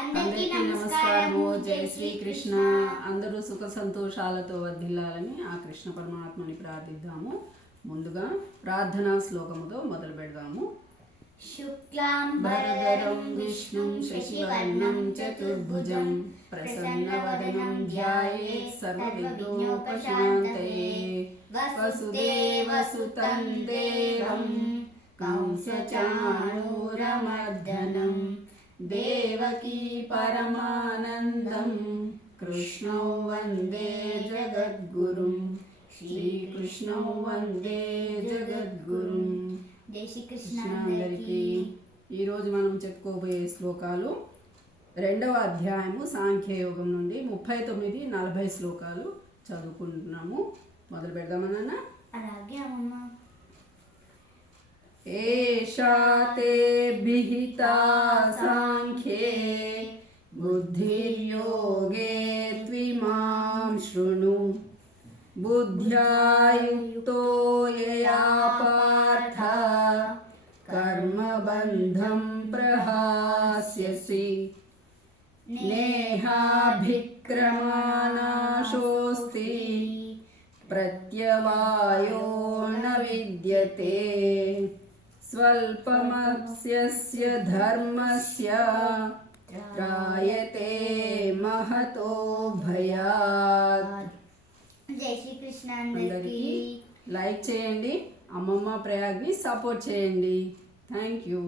అందరికీ నమస్కారము. జై శ్రీకృష్ణ. అందరూ సుఖ సంతోషాలతో వర్ధిల్లాలని ఆ కృష్ణ పరమాత్మని ప్రార్థిద్దాము. ముందుగా ప్రార్థనా శ్లోకముతో మొదలు పెడదాము. శుక్లాంబరధరం విష్ణుం శశివర్ణం చతుర్భుజం ప్రసన్నవదనం ధ్యాయేత్ సర్వవిఘ్నోపశాంతయే. వసుదేవసుతం దేవం కంసచాణూరమర్దనం దేవకీ పరమానందం కృష్ణో వందే జగద్గురుం. శ్రీకృష్ణో వందే జగద్గురుం. జై శ్రీకృష్ణ. అందరికీ ఈరోజు మనం చెప్పుకోబోయే శ్లోకాలు 2వ అధ్యాయము సాంఖ్యయోగం నుండి 39-40 శ్లోకాలు చదువుకుంటున్నాము. మొదలు పెడదామన్నా. అలాగే అమ్మ. ఏషా తే విహితా సాంఖ్యే బుద్ధిర్యోగే త్విమాం శృణు. బుద్ధ్యా యుక్తో యయా పార్థ కర్మబంధం ప్రహాస్యసి. నేహాభిక్రమనాశోస్తి ప్రత్యవాయో న విద్యతే. స్వల్పమస్య ధర్మస్య త్రాయతే మహతో భయాత్. జై శ్రీకృష్ణ. అందరికీ లైక్ చేయండి, అమ్మమ్మ ప్రయాగ్ని సపోర్ట్ చేయండి. Thank you.